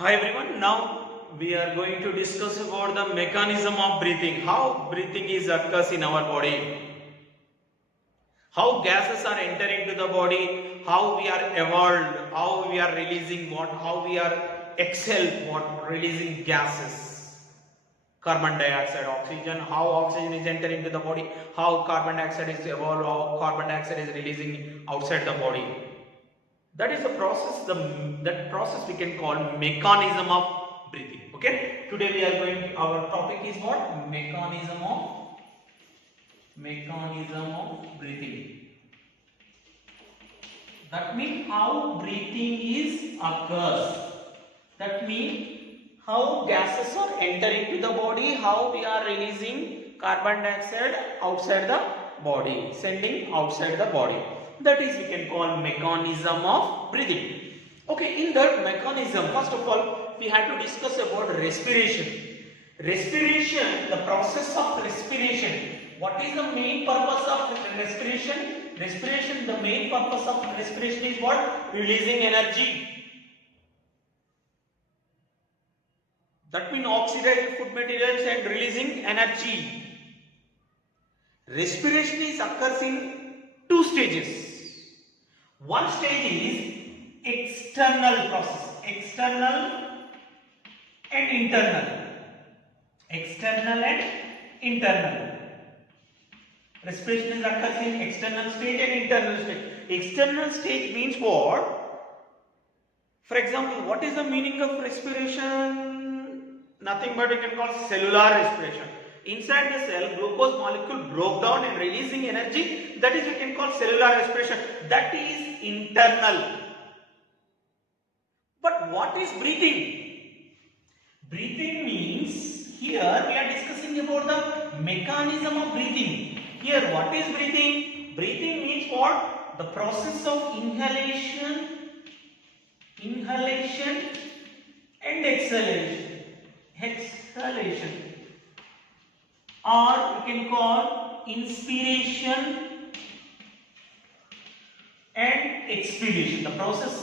Hi everyone, now we are going to discuss about the mechanism of breathing, how breathing is occurs in our body, how gases are entering to the body, how we are evolved, how we are releasing what, how we are exhale what, releasing gases, carbon dioxide, oxygen, how oxygen is entering to the body, how carbon dioxide is evolved, how carbon dioxide is releasing outside the body. That is the process, that process we can call mechanism of breathing. Okay, today we are going, our topic is what? Mechanism of breathing. That means how breathing is occurs. That means how gases are entering to the body, how we are releasing carbon dioxide outside the body, sending outside the body. That is we can call mechanism of breathing. Okay, in that mechanism, first of all, we have to discuss about respiration. Respiration, the process of respiration. What is the main purpose of respiration? Respiration, the main purpose of respiration is what? Releasing energy. That means oxidating food materials and releasing energy. Respiration is occurs in two stages. One stage is external process, external and internal. External and internal. Respiration is occurs in external stage and internal stage. External stage means what? For example, what is the meaning of respiration? Nothing but we can call cellular respiration. Inside the cell, glucose molecule broke down and releasing energy. That is we can call cellular respiration. That is internal. But what is breathing? Breathing means, here we are discussing about the mechanism of breathing. Here what is breathing? Breathing means what? The process of inhalation and exhalation, or we can call inspiration and expiration. The process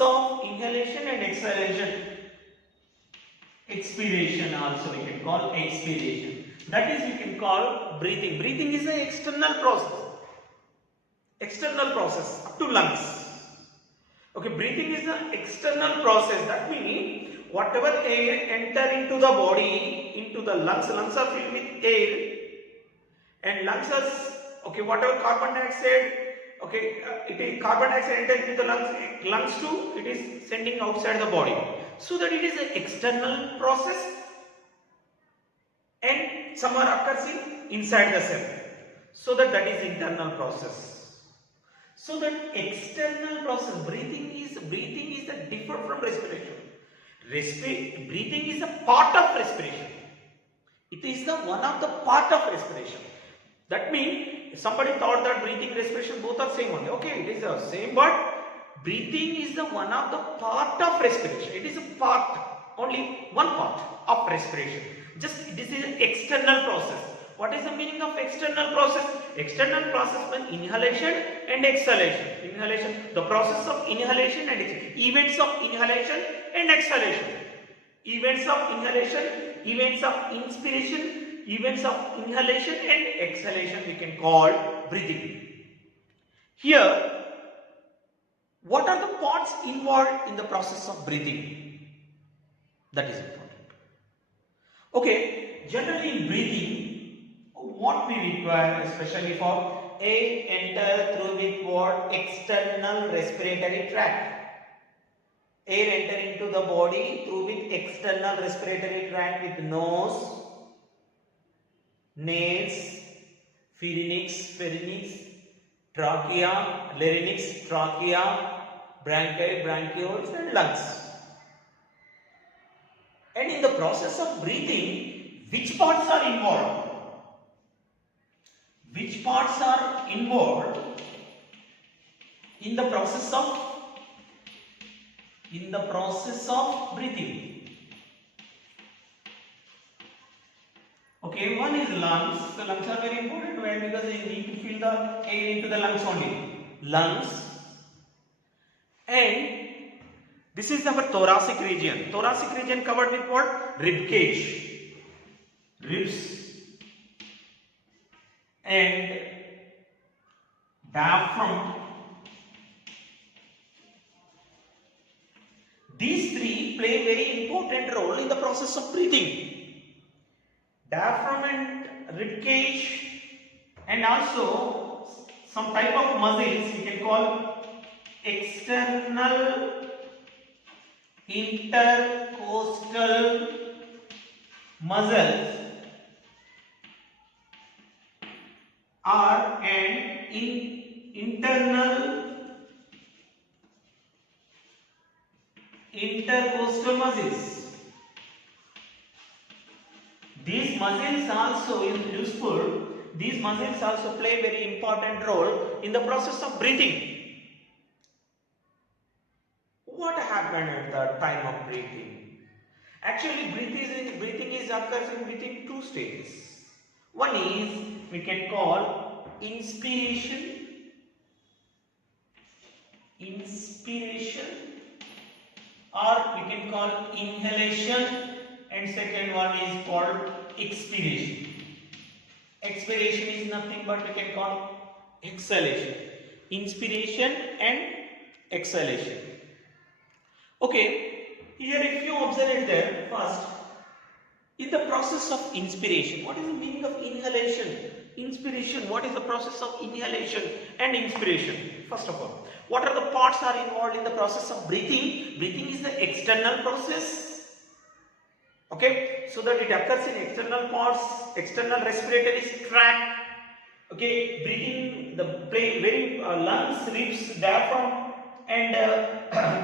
of inhalation and expiration also we can call expiration. That is we can call breathing. Breathing is an external process up to lungs. Okay, breathing is an external process. That means whatever air enter into the body, into the lungs are filled with air, and lungs are, okay, whatever carbon dioxide, okay, it is carbon dioxide enter into the lungs too, it is sending outside the body. So that it is an external process, and some are occurs inside the cell. So that is internal process. So that external process, breathing is the different from respiration. Breathing is a part of respiration. It is the one of the part of respiration. That means somebody thought that breathing, respiration both are same only. Okay, it is the same, but breathing is the one of the part of respiration. It is a part, only one part of respiration. Just this is an external process. What is the meaning of external process? External process means inhalation and exhalation. Inhalation, the process of inhalation and exhalation. Events of inhalation and exhalation. Events of inhalation, events of inspiration, events of inhalation and exhalation we can call breathing. Here, what are the parts involved in the process of breathing? That is important. Okay, generally in breathing, what we require, especially for air enter through with what? External respiratory tract. Air enter into the body through with external respiratory tract with nose, nares, pharynx, trachea, larynx, trachea, bronchi, bronchioles and lungs. And in the process of breathing, which parts are involved? Which parts are involved in the process of breathing? Okay, one is lungs. The lungs are very important. Why? Because they need to fill the air into the lungs only. Lungs. And This is our thoracic region. Thoracic region covered with what? Rib cage, ribs, and diaphragm. These three play very important role in the process of breathing. Diaphragm and rib cage, and also some type of muscles we can call external intercostal muscles are and internal intercostal muscles. These muscles also is useful. These muscles also play very important role in the process of breathing. What happened at the time of breathing? Actually, breathing is occurs in between two stages. One is we can call inspiration, or we can call inhalation, and second one is called expiration. Expiration is nothing but we can call exhalation. Inspiration and exhalation. Okay, here if you observe it there, first, in the process of inspiration, what is the meaning of inhalation? Inspiration, what is the process of inhalation and inspiration? First of all, what are the parts are involved in the process of breathing? Breathing is the external process. Okay, so that it occurs in external parts, external respiratory tract. Okay, breathing, the play very lungs, ribs, diaphragm, and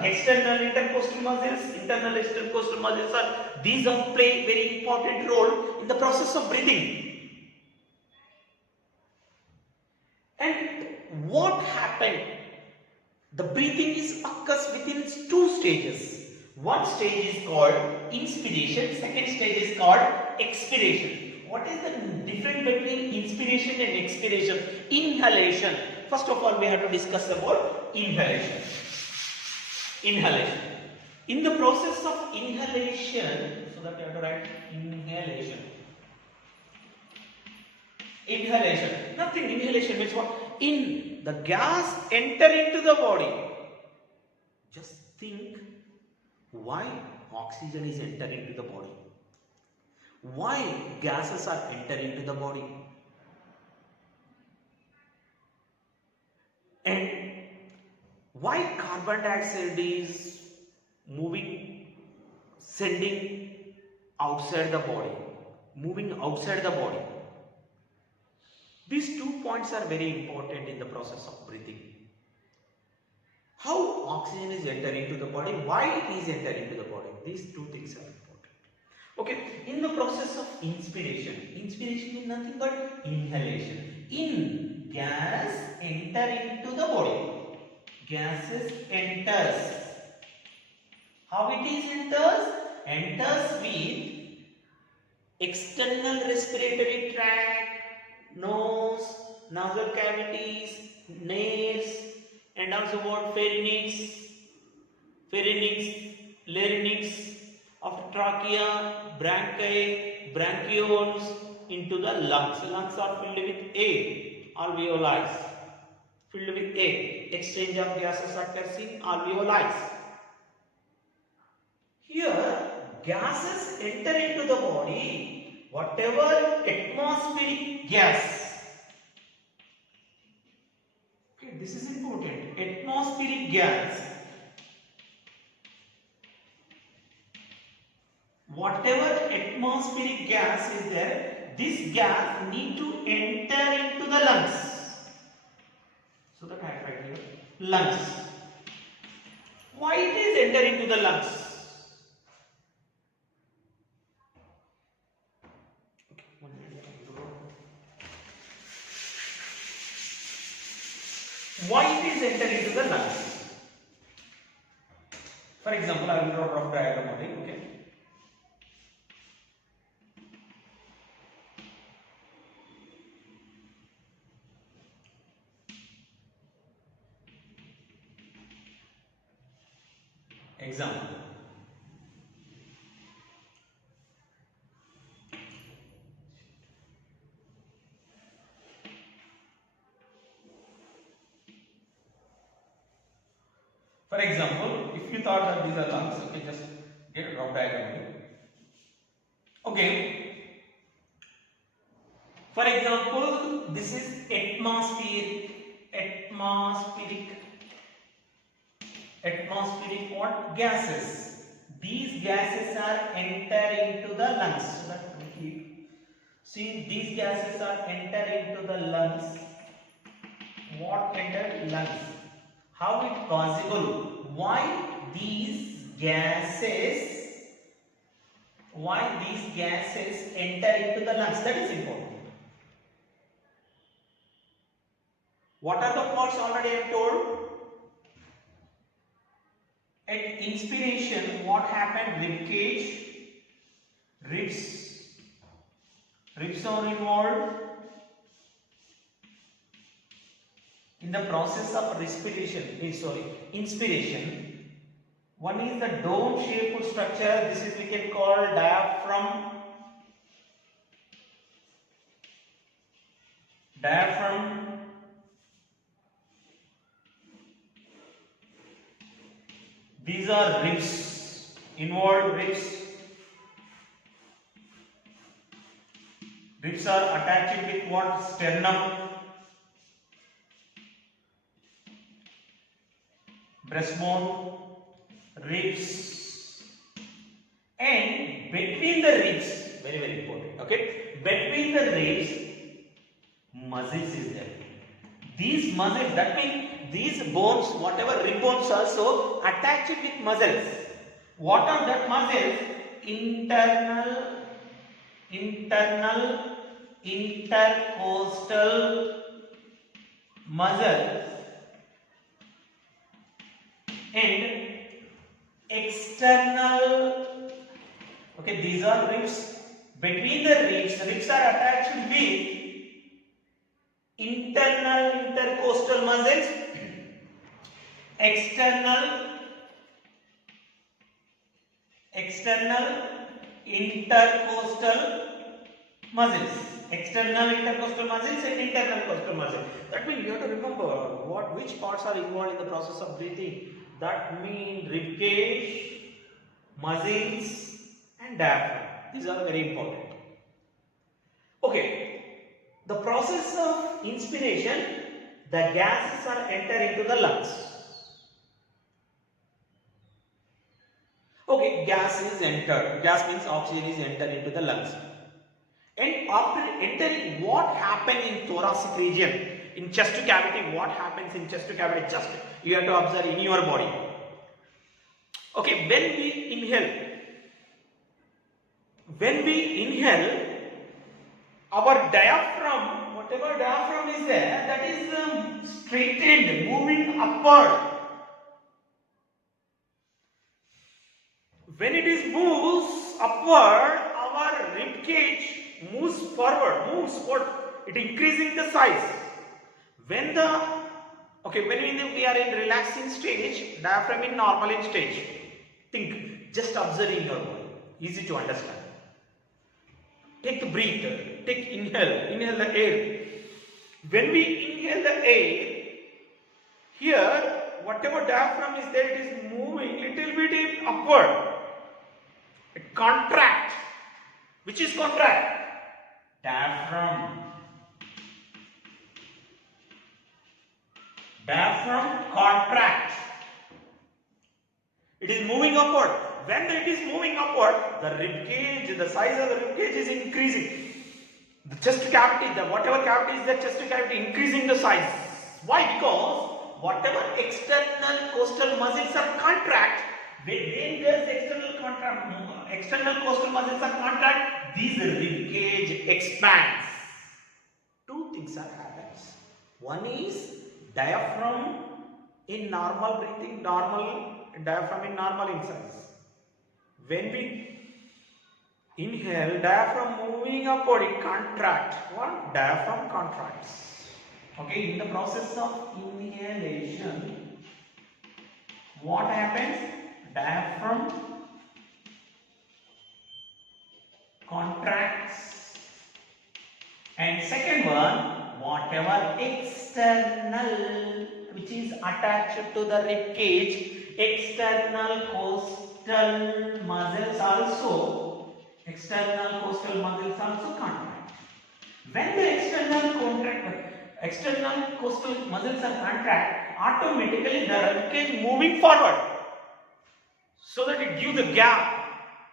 external intercostal muscles, internal intercostal muscles are, these all play very important role in the process of breathing. And what happened? The breathing is occurs within two stages. One stage is called inspiration, second stage is called expiration. What is the difference between inspiration and expiration? Inhalation. First of all, we have to discuss about inhalation. Inhalation. In the process of inhalation, so that you have to write inhalation. Inhalation. Nothing. Inhalation means what? In the gas enter into the body. Just think why oxygen is entering into the body. Why gases are entering into the body. And why carbon dioxide is moving, sending outside the body, moving outside the body. These 2 points are very important in the process of breathing. How oxygen is entering into the body, why it is entering into the body. These 2 things are important. Okay, in the process of inspiration, inspiration is nothing but inhalation. In, gas enter into the body. Gases enters. How it is enters? Enters with external respiratory tract, nose, nasal cavities, nares, and also what? Pharynx, larynx, after trachea, bronchi, bronchioles, into the lungs. Lungs are filled with air, alveoli, filled with air. Exchange of gases occurs in alveoli. Here, gases enter into the body. Whatever atmospheric gas, okay, this is important. Atmospheric gas, whatever atmospheric gas is there, this gas need to enter into the lungs. So that I write here, lungs. Why it is enter into the lungs? Why it is enter into the lungs? For example, I will draw a rough diagram of it. Okay. Example. For example, if you thought that these are lungs, okay, just get a drop diagram. Okay. For example, this is atmospheric what? Gases. These gases are enter into the lungs. So that we keep. See, these gases are enter into the lungs. What enter lungs? How it possible? Why these gases enter into the lungs? That is important. What are the parts already I have told? At inspiration, what happened? Rib cage, ribs are involved. In the process of inspiration, one is the dome shaped structure. This is we can call diaphragm. These are ribs, involved ribs. Ribs are attached with what? Sternum. Breastbone, ribs, and between the ribs, very very important. Okay, between the ribs, muscles is there. These muscles, that means these bones, whatever rib bones, also attached with muscles. What are that muscles? Internal, intercostal muscles and external. Okay, these are ribs. Between the ribs are attached with internal intercostal muscles, external intercostal muscles. External intercostal muscles and internal costal muscles. That means you have to remember which parts are involved in the process of breathing. That means rib cage, muscles, and diaphragm. These are very important. Okay, the process of inspiration, the gases are enter into the lungs. Okay, gas is entered. Gas means oxygen is entered into the lungs. And after entering, what happens in thoracic region? In chest cavity, what happens in chest cavity? Just you have to observe in your body. Okay, when we inhale, our diaphragm, whatever diaphragm is there, that is straightened, moving upward. When it is moves upward, our rib cage moves forward, it increasing the size. When we are in relaxing stage, diaphragm in normal in stage. Think, just observing your body, easy to understand. Take the breath, inhale the air. When we inhale the air, here whatever diaphragm is there, it is moving little bit upward. It contracts. Which is contract? Diaphragm. Diaphragm contracts. It is moving upward. When it is moving upward, the rib cage, the size of the rib cage is increasing. The chest cavity, whatever cavity is there, chest cavity increasing the size. Why? Because whatever external costal muscles are contract, when does external costal muscles are contract, this rib cage expands. Two things are happens. One is diaphragm in normal breathing, diaphragm in normal in size. When we inhale, diaphragm moving upward, it contracts. What? Diaphragm contracts. Okay, in the process of inhalation, what happens? Diaphragm contracts, and second one, whatever external which is attached to the rib cage, external costal muscles also contract. When the external costal muscles are contract, automatically the rib cage moving forward, so that it gives the gap,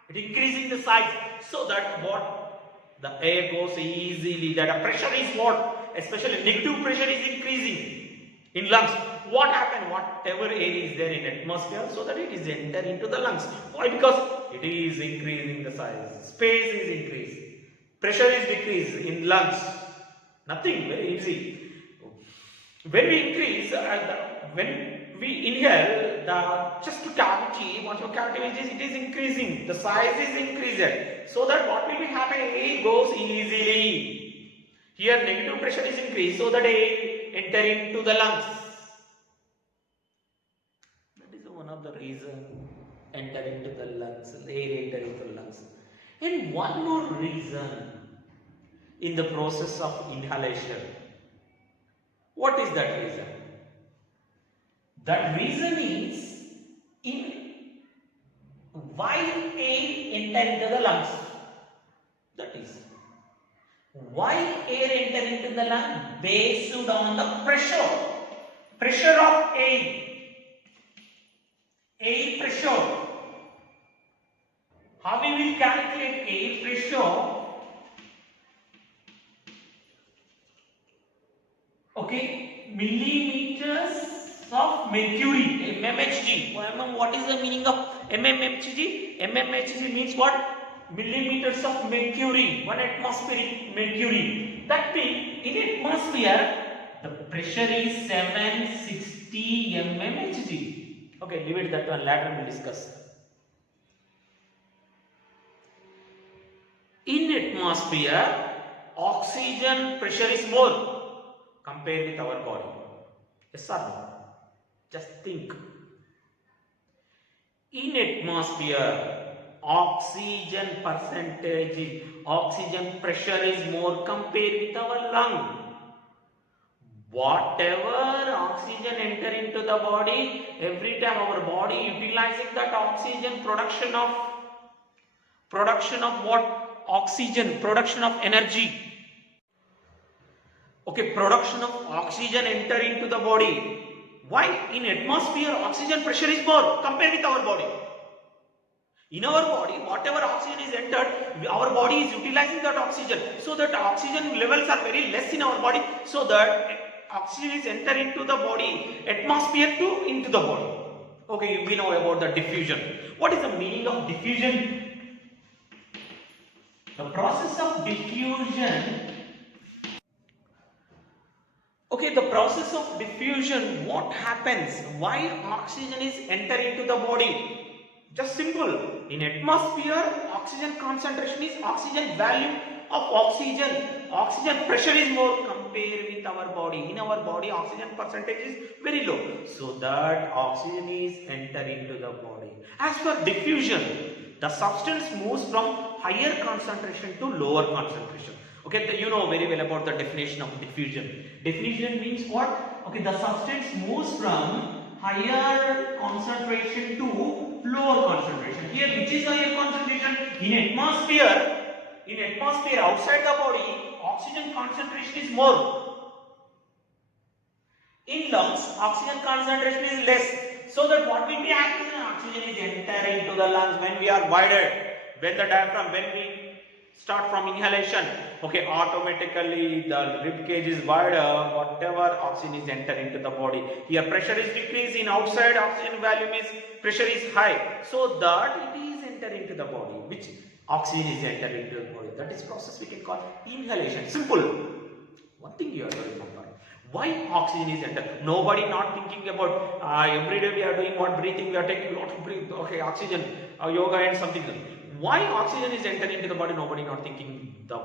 it increasing the size, so that what the air goes easily, that the pressure is what, especially negative pressure is increasing in lungs. What happened? Whatever air is there in atmosphere, so that it is enter into the lungs. Why? Because it is increasing the size, space is increasing, pressure is decreased in lungs. Nothing, very easy. When we increase, when we inhale, the chest cavity, whatever cavity is, it is increasing, the size is increased, so that what will be happening, air goes easily. Here negative pressure is increased, so that air enter into the lungs. That is one of the reasons enter into the lungs, air enter into the lungs. And one more reason in the process of inhalation. What is that reason? That reason is in why air enter into the lungs. That is why air enter into the lung, based on the pressure of air pressure. How we will calculate air pressure? Okay, millimeters of mercury, mmHg. What is the meaning of mmHg? mmHg means what? Millimeters of mercury, 1 atmospheric mercury. That means in atmosphere the pressure is 760 mmHg. Okay, leave it that one, later we will discuss. In atmosphere, oxygen pressure is more compared with our body. Yes or no? Just think. In atmosphere, oxygen percentage, oxygen pressure is more compared with our lung. Whatever oxygen enter into the body, every time our body utilizing that oxygen, production of what? Oxygen, production of energy. Okay, production of oxygen enter into the body. Why? In atmosphere, oxygen pressure is more compared with our body. In our body, whatever oxygen is entered, our body is utilizing that oxygen. So that oxygen levels are very less in our body. So that oxygen is enter into the body, atmosphere to into the body. Okay, we know about the diffusion. What is the meaning of diffusion? The process of diffusion. Okay, the process of diffusion, what happens? Why oxygen is enter into the body? Just simple. In atmosphere, oxygen concentration is oxygen value of oxygen. Oxygen pressure is more compared with our body. In our body, oxygen percentage is very low. So that oxygen is enter into the body. As for diffusion, the substance moves from higher concentration to lower concentration. Okay, you know very well about the definition of diffusion. Diffusion means what? Okay, the substance moves from higher concentration to lower concentration. Here, which is higher concentration? In atmosphere outside the body, oxygen concentration is more. In lungs, oxygen concentration is less. So that what will be happening? Oxygen is entering into the lungs when we are wired, when the diaphragm, when we start from inhalation. Okay, automatically the rib cage is wider, whatever oxygen is enter into the body. Here pressure is decreased, in outside oxygen volume is, pressure is high. So that it is enter into the body, which oxygen is enter into the body. That is process we can call inhalation. Simple. One thing you have to remember. Why oxygen is enter? Nobody not thinking about every day we are doing what? Breathing, we are taking a lot of breath. Okay, oxygen, yoga and something. Why oxygen is entering into the body? Nobody not thinking. The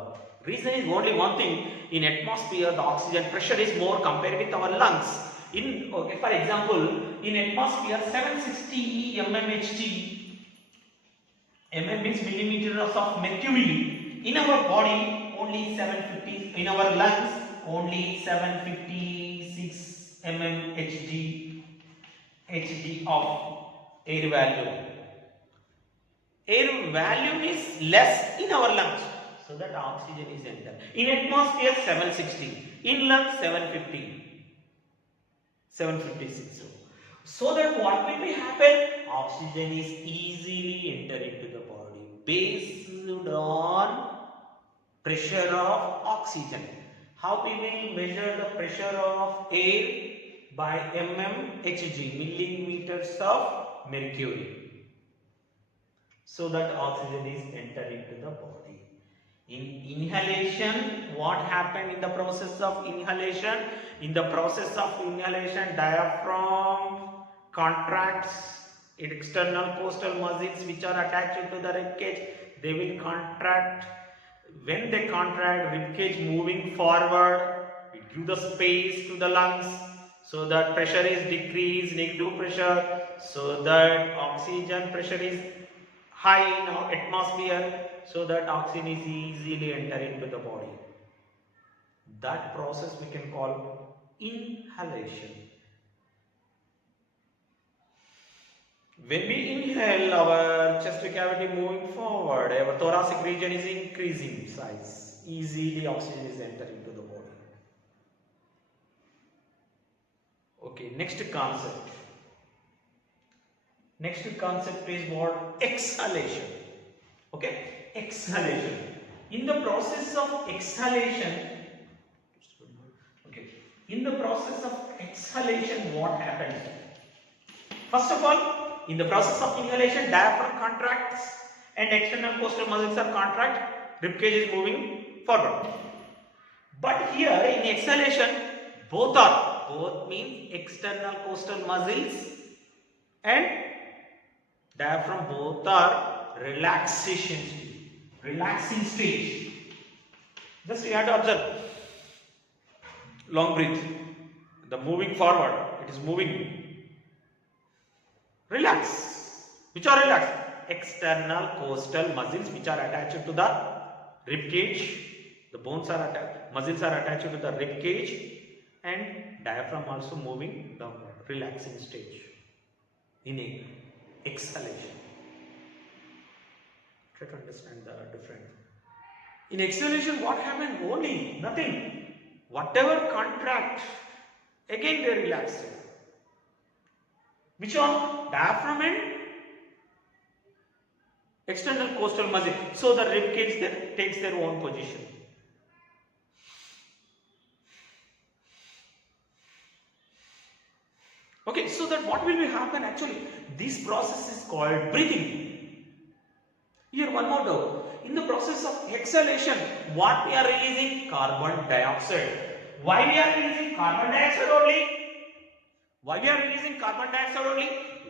reason is only one thing. In atmosphere, the oxygen pressure is more compared with our lungs. In okay, for example, in atmosphere 760 mmHg, mm means millimeters of mercury. In our body only 750. In our lungs only 756 mmHg of air volume. Air volume is less in our lungs, so that oxygen is entered. In atmosphere 760, in lungs 756. So that what will be happen? Oxygen is easily enter into the body based on pressure of oxygen. How we will measure the pressure of air? By mmHg, millimeters of mercury. So that oxygen is entered into the body. In inhalation, what happened in the process of inhalation? In the process of inhalation, diaphragm contracts, external costal muscles which are attached to the rib cage, they will contract. When they contract, rib cage moving forward, it gives the space to the lungs, so that pressure is decreased, negative pressure, so that oxygen pressure is high in our atmosphere, so that oxygen is easily enter into the body. That process we can call inhalation. When we inhale, our chest cavity moving forward, our thoracic region is increasing size, easily oxygen is enter into the body. Okay, next concept. Next concept is what? Exhalation. Okay, exhalation. In the process of exhalation, what happens? First of all, in the process of inhalation, diaphragm contracts and external costal muscles are contract, rib cage is moving forward. But here in exhalation, both means external costal muscles and diaphragm both are relaxing stage. Just you have to observe. Long breath. The moving forward, it is moving. Relax. Which are relaxed? External costal muscles which are attached to the rib cage. The bones are attached, muscles are attached to the rib cage, and diaphragm also moving the relaxing stage. In a exhalation. Try to understand the difference. In exhalation, what happened? Only nothing. Whatever contract, again they relax. Which one? Diaphragm and external costal muscle. So the rib cage takes their own position. Okay, so that what will happen actually? This process is called breathing. Here one more doubt. In the process of exhalation, what we are releasing? Carbon dioxide. Why we are releasing carbon dioxide only? Why we are releasing carbon dioxide only?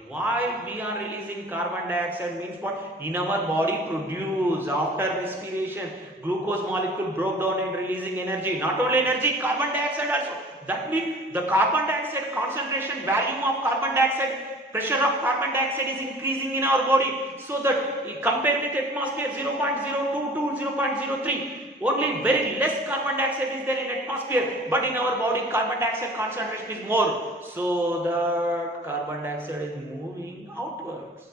Why we are releasing carbon dioxide means what? In our body produce after respiration, glucose molecule broke down and releasing energy. Not only energy, carbon dioxide also. That means the carbon dioxide concentration, volume of carbon dioxide, pressure of carbon dioxide is increasing in our body. So that compared with atmosphere 0.02 to 0.03, only very less carbon dioxide is there in atmosphere, but in our body carbon dioxide concentration is more. So the carbon dioxide is moving outwards.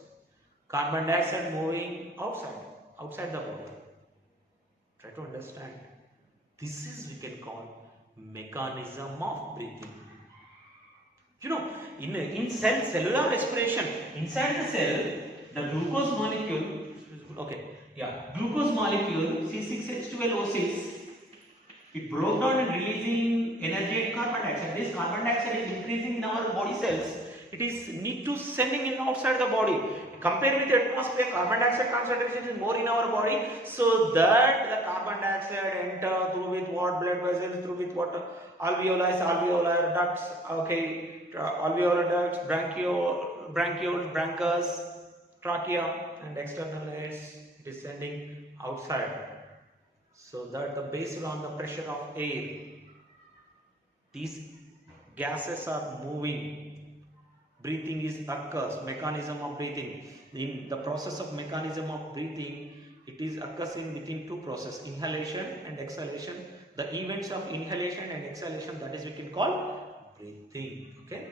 Carbon dioxide moving outside the body. Try to understand. This is we can call mechanism of breathing. You know, in cellular respiration, inside the cell, the glucose molecule, glucose molecule C6H12O6, it broke down and releasing energy and carbon dioxide. This carbon dioxide is increasing in our body cells. It is need to sending in outside the body. Compared with the atmosphere, carbon dioxide concentration is more in our body, so that the carbon dioxide enter through with what? Blood vessels, through with what? Alveoli ducts, alveolar ducts, bronchioles, bronchus, trachea, and external layers. It is sending outside, so that based on the pressure of air, this gases are moving, breathing is occurs, mechanism of breathing. In the process of mechanism of breathing, it is occurs in between two process, inhalation and exhalation. The events of inhalation and exhalation, that is we can call breathing. Okay,